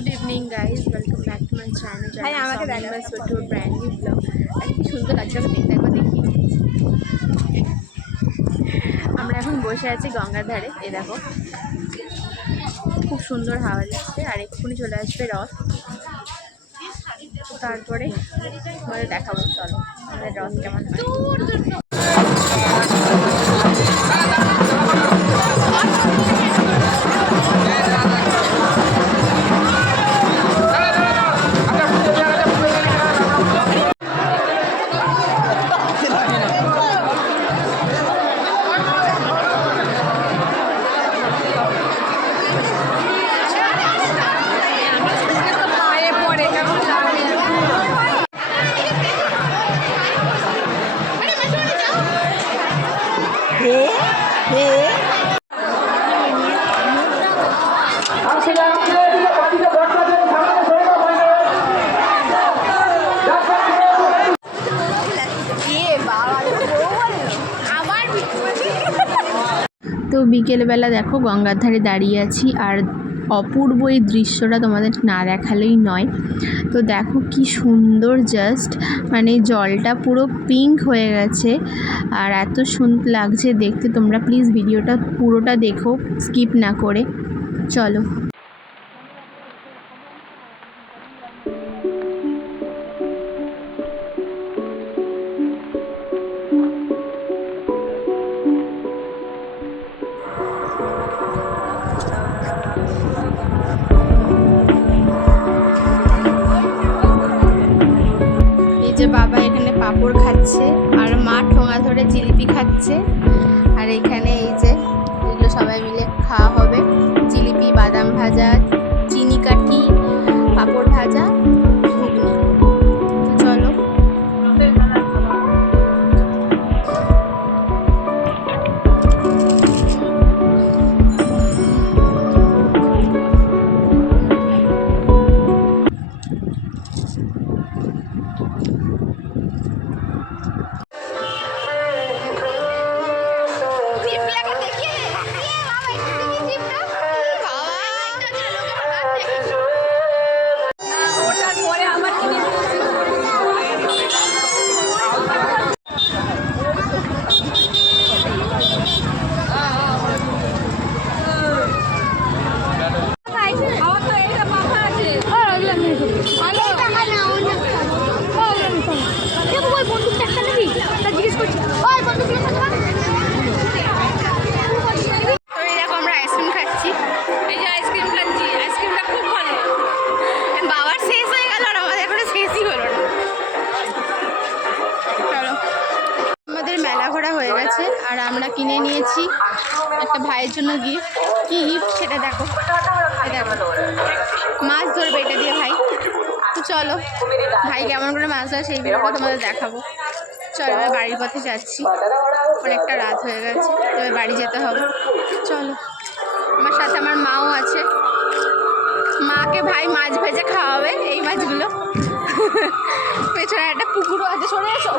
Good evening guys, welcome back to my channel to a brand new blog. আর কি সুন্দর লাগছে দেখতে, একবার দেখি। আমরা এখন বসে আছি গঙ্গার ধারে। এই দেখো খুব সুন্দর হাওয়া দিচ্ছে, আর এক্ষুনি চলে আসবে রথ। তারপরে তোমাদের দেখাবো, চলো আমাদের রথ কেমন হয়। তো বিকেলবেলা দেখো গঙ্গার ধারে দাঁড়িয়ে আছি, আর অপূর্ব এই দৃশ্যটা তোমাদের না দেখালেই নয়। তো দেখো কি সুন্দর, জাস্ট মানে জলটা পুরো পিঙ্ক হয়ে গেছে, আর এত সুন্দর লাগছে দেখতে। তোমরা প্লিজ ভিডিওটা পুরোটা দেখো, স্কিপ না করে। চলো। যে বাবা এখানে পাঁপড় খাচ্ছে, আর মা ঠোঙা ধরে জিলিপি খাচ্ছে, আর এখানে এই যে এগুলো সবাই মিলে খাওয়া হবে। জিলিপি, বাদাম ভাজা, চিনি কাঠি, পাঁপড় ভাজা, ঘুগনি। চলো। হয়ে গেছে, আর আমরা কিনে নিয়েছি একটা ভাইয়ের জন্য গিফট। কি গিফট সেটা দেখো। দেখো মাছ ধরবে এটা দিয়ে ভাই। তো চলো ভাই কেমন করে মাছ ধরে সেই ভিডিওটা তোমাদের দেখাবো। চলো এবার বাড়ির পথে যাচ্ছি, অনেকটা রাত হয়ে গেছে, এবার বাড়ি যেতে হবে। চলো, আমার সাথে আমার মাও আছে। মাকে ভাই মাছ ভেজে খাওয়াবে, এই মাছগুলো। পেছনে একটা পুকুরও আছে, সরে এসো।